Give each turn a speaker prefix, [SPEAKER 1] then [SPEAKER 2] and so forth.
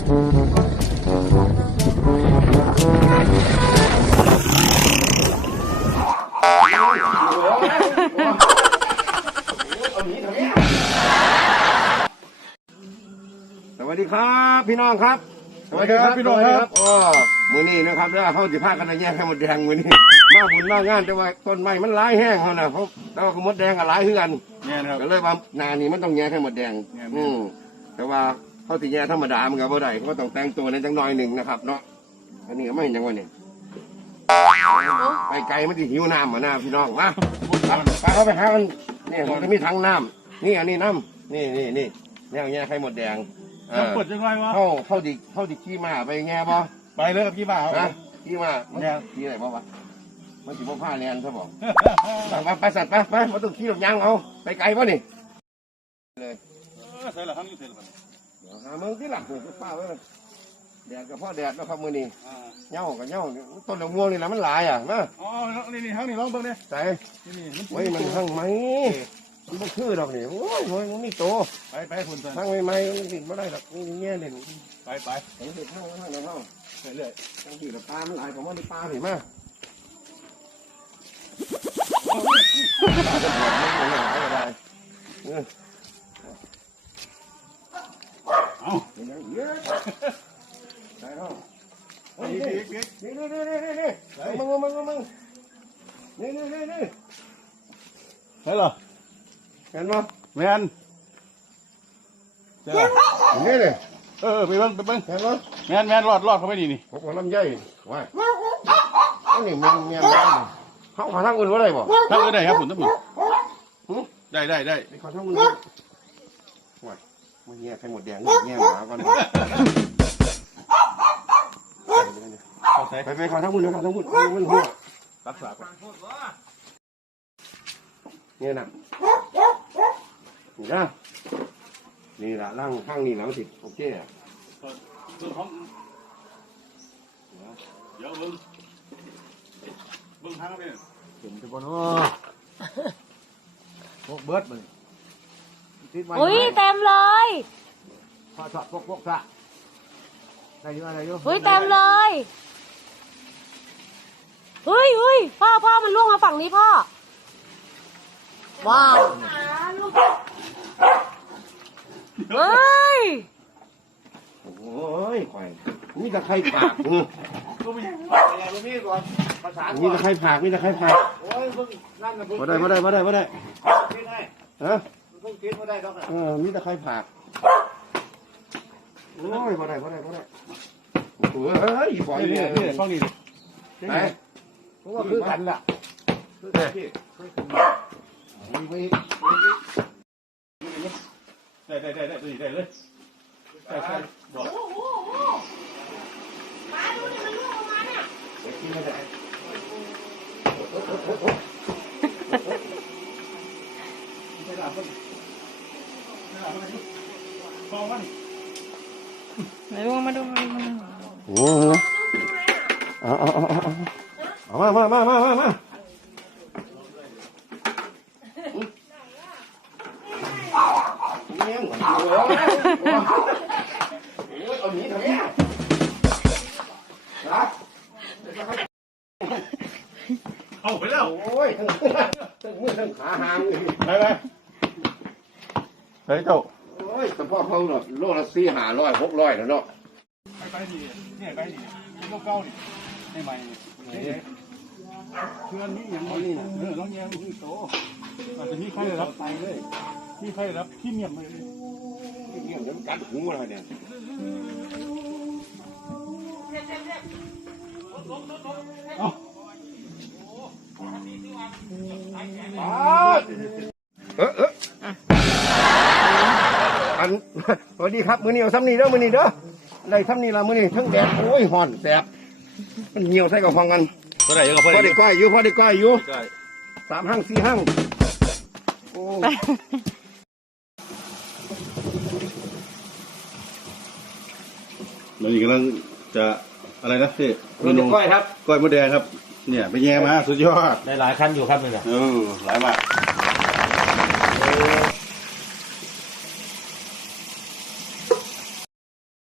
[SPEAKER 1] สวัสดีครับพี่น้องครับสวัสดีครับพี่น้องครับอ๋อมื้อนี้นะครับแล้วเขาสิพากันแย่ไข่มดแดงมื้อนี้มาบุญมางานแต่ว่าต้นไม้มันหลายแห้งเขานะเพราะแต่ว่าไข่มดแดงก็หลายคือกันก็เลยว่านานี่มันต้องแย่ไข่มดแดงแต่ว่าเขาสิแย่ธรรมดามันก็บ่ได้เขาต้องแต่งตัวในจังน้อยหนึ่งนะครับเนาะอันนี้ก็ไม่เห็นจังวะเนี่ยไปไกลมันสิหิวน้ำมาหน้าพี่น้องมาไปเขาไปหามันนี่มันจะมีถังน้ำนี่อันนี้น้ำนี่แนวแย่ไข่มดแดง
[SPEAKER 2] เปิดจังไรวะ
[SPEAKER 1] เข้าดิขี้มาไปแง่บ่
[SPEAKER 2] ไปเลยกับพี่บ่าว
[SPEAKER 1] นะขี้มาขี้อะไรบ่วะมันสิบ่ผ้าแลนซะบ่ไปสัตว์ไปมาต้องขี้หลบยางเอาไปไกลบ่นี่เลย
[SPEAKER 2] ใส่ละครั้งนี้ใส่ละ
[SPEAKER 1] หาเมืองที่หลักนี่ป้าไว้แดดกับพ่อแดดนะครับมื้อนี้เหย้ากับเหย้าต้นดอกม่วงนี่แหละมันหลายอ่ะนะ
[SPEAKER 2] อ๋อนี่ทั้งนี้ลองเบิ่งดิ
[SPEAKER 1] ใส่โอ้ยมันทั้งไหมมันบ่คือดอกนี่โอ้ยมันนี่โต
[SPEAKER 2] ไปคุณ
[SPEAKER 1] ทั้งใหม่ๆมันสิบ่ได้ดอกนี่แง่เด่น
[SPEAKER 2] ไป
[SPEAKER 1] เห็นทั้งเฮาเรื่อยๆทั้งที่ปลามันหลายกว่ามันปลาสิมา
[SPEAKER 2] เอา
[SPEAKER 1] ใส่เข้านี่มึงนี่
[SPEAKER 2] ใช่เหรอ
[SPEAKER 1] เห็นมั้ย
[SPEAKER 2] แมน
[SPEAKER 1] ใช่นี่เลย
[SPEAKER 2] ไปเบิ่ง
[SPEAKER 1] เห็นมั้ย
[SPEAKER 2] แมนรอดเข้าไปนี่
[SPEAKER 1] ผมว่าลำไยว่าอันนี้มันเขาขอทางอื่นว่าได้บ่
[SPEAKER 2] ทางอื่นได้ครับผมทั้งหมดได้
[SPEAKER 1] ขอทางอื่นว่ามันแง่ไข่หมดแดงแง่หมาก่อนไปขอทางอื่นขอทางอื่นมันหัว
[SPEAKER 2] รักษาก่อน
[SPEAKER 1] เนี่ยนะนี่ละร่างข้างนี้แล้วสิโอเค
[SPEAKER 2] เดี๋ยวเบิ่งทางไป
[SPEAKER 1] ผมจะบอกพวกเบิร์ดมัน
[SPEAKER 3] อุ้ยเต็มเลย
[SPEAKER 1] พอชอบพวกซะอะไรอยู่
[SPEAKER 3] อุ้ยเต็มเลยเฮ้ยพ่อมันล่วงมาฝั่งนี้พ่อว้าวเฮ้ย
[SPEAKER 1] โอ้ยควายนี่ตะไคร่ผักนี่ตะไคร่ผักมาได้ฮะนี่ตะไคร่ผักโอ้ยมาได้เฮ้ยปล่อยนี่
[SPEAKER 2] ฟังนี่
[SPEAKER 1] ไหนเพราะว่าคือกันล่ะ
[SPEAKER 2] ได้เลยใช่บอก
[SPEAKER 3] มาดูดิมันล่วงลงมาเนี่ยมาดู
[SPEAKER 1] โอ้เอามาเอาหนีทำไม
[SPEAKER 2] เอาไปแล้ว
[SPEAKER 1] โอ้ยทั้งมือทั้งขาหาง
[SPEAKER 2] ไปเจ้า
[SPEAKER 1] โอ้ยแต่พ่อเขาเนาะโลละ400 600แล้วเนาะ
[SPEAKER 2] ไปดีเนี่ยไปดีโลกเก้าดิให้ใหม่เพื่อนนี่อย่างนี้นะน้องแยงนี่โตอาจจะมีใครรับไปเลยที่ใครรับที่เมียมเลย
[SPEAKER 1] เดี๋ยวกัดหูอะไรเนี่ยสวัสดีครับมื้อนี้เอาซ้ำนี่เด้อมื้อนี้เด้อได้ซ้ำนี่ละมื้อนี้ทั้งแดดโอ้ยห่อนแสบมันเหี่ยวใส่กับฟองกัน
[SPEAKER 2] พอได้
[SPEAKER 1] ใกล้อยู่3 ห้าง 4 ห้างโอ้
[SPEAKER 2] มันนี่กำลังจะอะไรนะพี่
[SPEAKER 1] ก้อยครับ
[SPEAKER 2] ก้อยมดแดงครับเนี่ยไปแย่มาสุดยอด
[SPEAKER 1] ได้หลายขั้นอยู่ครับนี่นะ
[SPEAKER 2] หลายมาก